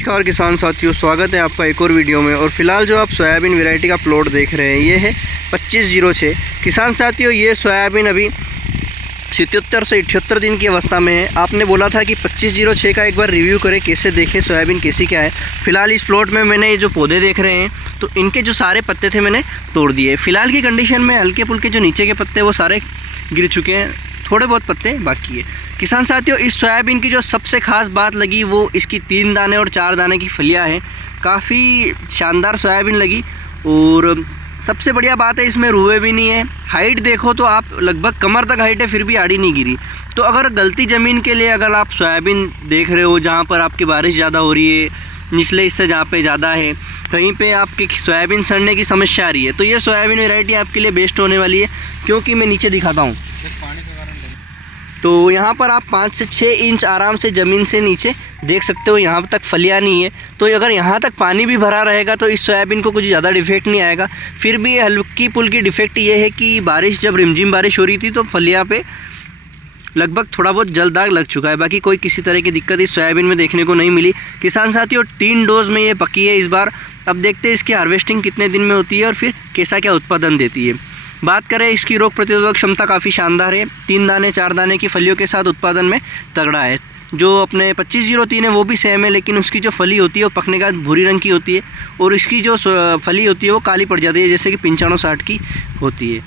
नमस्कार किसान साथियों, स्वागत है आपका एक और वीडियो में। और फिलहाल जो आप सोयाबीन वैरायटी का प्लॉट देख रहे हैं ये है 2506। किसान साथियों, ये सोयाबीन अभी 77 से 78 दिन की अवस्था में है। आपने बोला था कि 2506 का एक बार रिव्यू करें, कैसे देखें सोयाबीन कैसी क्या है। फिलहाल इस प्लॉट में मैंने ये जो पौधे देख रहे हैं तो इनके जो सारे पत्ते थे मैंने तोड़ दिए। फिलहाल की कंडीशन में हल्के फुल्के जो नीचे के पत्ते वो सारे गिर चुके हैं, थोड़े बहुत पत्ते बाकी है। किसान साथियों, इस सोयाबीन की जो सबसे ख़ास बात लगी वो इसकी 3 दाने और 4 दाने की फलियां हैं। काफ़ी शानदार सोयाबीन लगी। और सबसे बढ़िया बात है इसमें रुए भी नहीं है। हाइट देखो तो आप लगभग कमर तक हाइट है, फिर भी आड़ी नहीं गिरी। तो अगर गलती ज़मीन के लिए अगर आप सोयाबीन देख रहे हो जहाँ पर आपकी बारिश ज़्यादा हो रही है, निचले हिस्से जहाँ पे ज़्यादा है, कहीं पे आपकी सोयाबीन सड़ने की समस्या आ रही है, तो ये सोयाबीन वैरायटी आपके लिए बेस्ट होने वाली है। क्योंकि मैं नीचे दिखाता हूँ तो यहाँ पर आप 5 से 6 इंच आराम से ज़मीन से नीचे देख सकते हो, यहाँ तक फलियाँ नहीं है। तो अगर यहाँ तक पानी भी भरा रहेगा तो इस सोयाबीन को कुछ ज़्यादा डिफेक्ट नहीं आएगा। फिर भी हल्की फुल्की डिफेक्ट ये है कि बारिश जब रिमझिम बारिश हो रही थी तो फलियाँ पे लगभग थोड़ा बहुत जल दाग लग चुका है। बाकी कोई किसी तरह की दिक्कत इस सोयाबीन में देखने को नहीं मिली। किसान साथियों, 3 डोज में ये पकी है इस बार। अब देखते हैं इसकी हार्वेस्टिंग कितने दिन में होती है और फिर कैसा क्या उत्पादन देती है। बात करें इसकी रोग प्रतिरोधक क्षमता काफ़ी शानदार है। 3 दाने 4 दाने की फलियों के साथ उत्पादन में तगड़ा है। जो अपने 2503 है वो भी सेम है, लेकिन उसकी जो फली होती है वो पकने के बाद भूरी रंग की होती है और इसकी जो फली होती है वो काली पड़ जाती है, जैसे कि 9560 की होती है।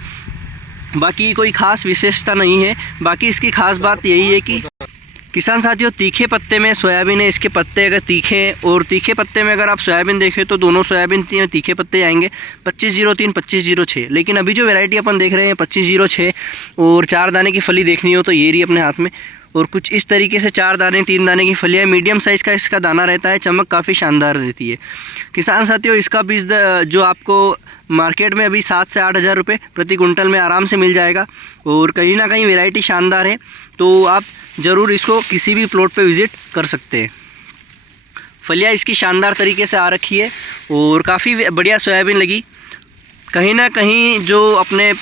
बाकी कोई ख़ास विशेषता नहीं है। बाकी इसकी ख़ास बात यही है कि किसान साथियों, तीखे पत्ते में सोयाबीन है। इसके पत्ते अगर तीखे हैं और तीखे पत्ते में अगर आप सोयाबीन देखें तो दोनों सोयाबीन तीखे पत्ते आएंगे 2503 2506। लेकिन अभी जो वैरायटी अपन देख रहे हैं 2506 और 4 दाने की फली देखनी हो तो ये रही अपने हाथ में। और कुछ इस तरीके से 4 दाने 3 दाने की फलियाँ, मीडियम साइज़ का इसका दाना रहता है। चमक काफ़ी शानदार रहती है। किसान साथियों, इसका बीज जो आपको मार्केट में अभी 7 से 8 हज़ार रुपये प्रति कुंटल में आराम से मिल जाएगा। और कहीं ना कहीं वैरायटी शानदार है, तो आप ज़रूर इसको किसी भी प्लॉट पे विज़िट कर सकते हैं। फलियाँ इसकी शानदार तरीके से आ रखी है और काफ़ी बढ़िया सोयाबीन लगी। कहीं ना कहीं जो अपने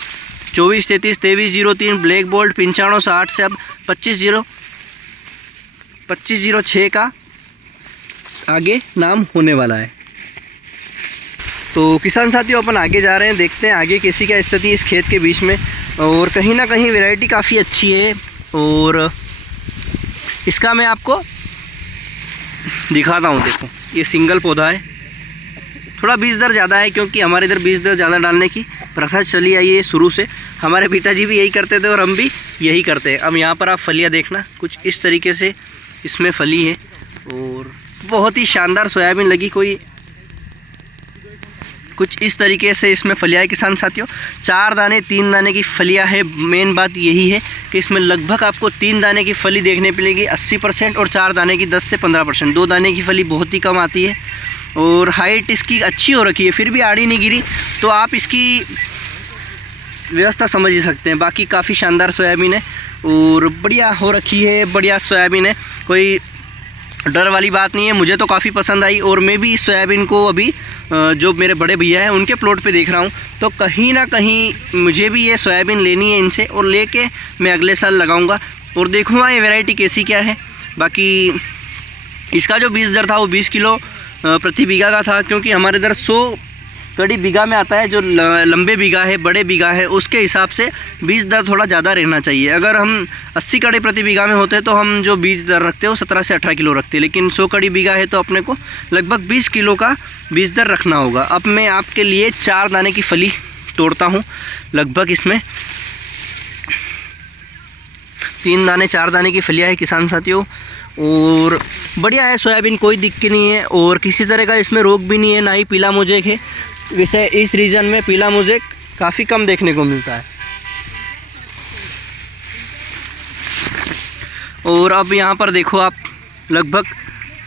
2433 2303 ब्लैक बोल्ट 9560 से अब 2506 का आगे नाम होने वाला है। तो किसान साथियों, अपन आगे जा रहे हैं, देखते हैं आगे कैसी क्या स्थिति है इस खेत के बीच में। और कहीं ना कहीं वैरायटी काफ़ी अच्छी है और इसका मैं आपको दिखाता हूँ। देखो, ये सिंगल पौधा है। थोड़ा बीज दर ज़्यादा है क्योंकि हमारे इधर बीज दर ज़्यादा डालने की प्रथा चली आई है शुरू से। हमारे पिताजी भी यही करते थे और हम भी यही करते हैं। अब यहाँ पर आप फलियाँ देखना, कुछ इस तरीके से इसमें फली है और बहुत ही शानदार सोयाबीन लगी। कुछ इस तरीके से इसमें फलियाँ है किसान साथियों। 4 दाने 3 दाने की फलियाँ है। मेन बात यही है कि इसमें लगभग आपको 3 दाने की फली देखने मिलेगी 80% और 4 दाने की 10 से 15%। 2 दाने की फली बहुत ही कम आती है और हाइट इसकी अच्छी हो रखी है, फिर भी आड़ी नहीं गिरी। तो आप इसकी व्यवस्था समझ ही सकते हैं। बाकी काफ़ी शानदार सोयाबीन है और बढ़िया हो रखी है, बढ़िया सोयाबीन है, कोई डर वाली बात नहीं है। मुझे तो काफ़ी पसंद आई और मैं भी इस सोयाबीन को अभी जो मेरे बड़े भैया हैं उनके प्लॉट पे देख रहा हूँ, तो कहीं ना कहीं मुझे भी ये सोयाबीन लेनी है इनसे और लेके मैं अगले साल लगाऊंगा और देखूँगा ये वैरायटी कैसी क्या है। बाकी इसका जो बीज दर था वो 20 किलो प्रति बीघा का था, क्योंकि हमारे इधर 100 कड़ी बीघा में आता है। जो लंबे बीघा है, बड़े बीघा है, उसके हिसाब से बीज दर थोड़ा ज़्यादा रहना चाहिए। अगर हम 80 कड़ी प्रति बीघा में होते तो हम जो बीज दर रखते हैं वो 17 से 18 किलो रखते हैं। लेकिन 100 कड़ी बीघा है तो अपने को लगभग 20 किलो का बीज दर रखना होगा। अब मैं आपके लिए 4 दाने की फली तोड़ता हूँ। लगभग इसमें 3 दाने 4 दाने की फलियाँ है किसान साथियों और बढ़िया है सोयाबीन, कोई दिक्कत नहीं है और किसी तरह का इसमें रोग भी नहीं है, ना ही पीला मोजेक है। वैसे इस रीजन में पीला मोजेक काफ़ी कम देखने को मिलता है। और अब यहाँ पर देखो आप, लगभग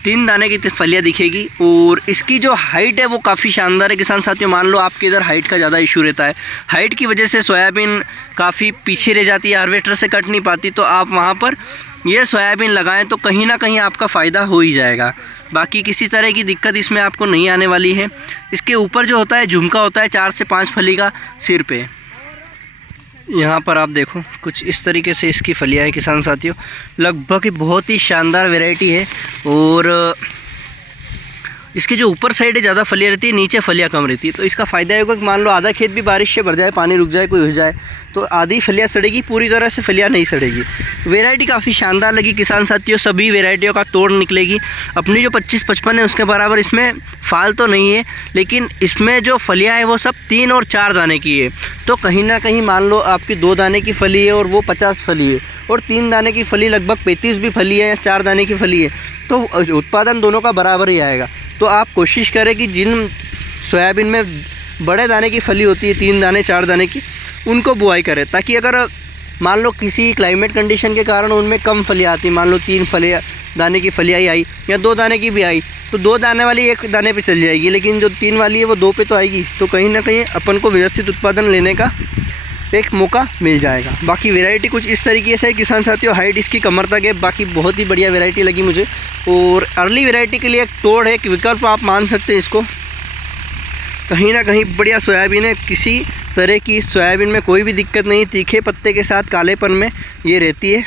3 दाने की फलियाँ दिखेगी और इसकी जो हाइट है वो काफ़ी शानदार है किसान साथियों। मान लो आपके इधर हाइट का ज़्यादा इशू रहता है, हाइट की वजह से सोयाबीन काफ़ी पीछे रह जाती है, हार्वेस्टर से कट नहीं पाती, तो आप वहाँ पर ये सोयाबीन लगाएं तो कहीं ना कहीं आपका फ़ायदा हो ही जाएगा। बाकी किसी तरह की दिक्कत इसमें आपको नहीं आने वाली है। इसके ऊपर जो होता है झुमका होता है 4 से 5 फली का सिर पे। यहाँ पर आप देखो कुछ इस तरीके से इसकी फलियाँ है किसान साथियों। लगभग बहुत ही शानदार वैरायटी है और इसके जो ऊपर साइड है ज़्यादा फलियाँ रहती है, नीचे फलियाँ कम रहती है। तो इसका फ़ायदा होगा कि मान लो आधा खेत भी बारिश से भर जाए, पानी रुक जाए, कोई हो जाए, तो आधी फलियाँ सड़ेगी, पूरी तरह से फलियाँ नहीं सड़ेगी। वैरायटी काफ़ी शानदार लगी किसान साथियों, सभी वैरायटियों का तोड़ निकलेगी। अपनी जो 25-55 है उसके बराबर इसमें फाल तो नहीं है, लेकिन इसमें जो फलियाँ है वो सब 3 और 4 दाने की है। तो कहीं ना कहीं मान लो आपकी 2 दाने की फली है और वो 50 फली है, और 3 दाने की फली लगभग 35 भी फली है, या 4 दाने की फली है, तो उत्पादन दोनों का बराबर ही आएगा। तो आप कोशिश करें कि जिन सोयाबीन में बड़े दाने की फली होती है, 3 दाने 4 दाने की, उनको बुआई करें, ताकि अगर मान लो किसी क्लाइमेट कंडीशन के कारण उनमें कम फलियाँ आती, मान लो 3 फलियाँ दाने की फलियाँ ही आई या 2 दाने की भी आई, तो 2 दाने वाली 1 दाने पे चल जाएगी, लेकिन जो 3 वाली है वो 2 पे तो आएगी। तो कहीं ना कहीं अपन को व्यवस्थित उत्पादन लेने का एक मौका मिल जाएगा। बाकी वैरायटी कुछ इस तरीके से है किसान साथियों, हाइट इसकी कमर तक है। बाकी बहुत ही बढ़िया वैरायटी लगी मुझे, और अर्ली वैरायटी के लिए एक तोड़ है, एक विकल्प आप मान सकते हैं इसको। कहीं ना कहीं बढ़िया सोयाबीन है, किसी तरह की सोयाबीन में कोई भी दिक्कत नहीं, तीखे पत्ते के साथ कालेपन में ये रहती है।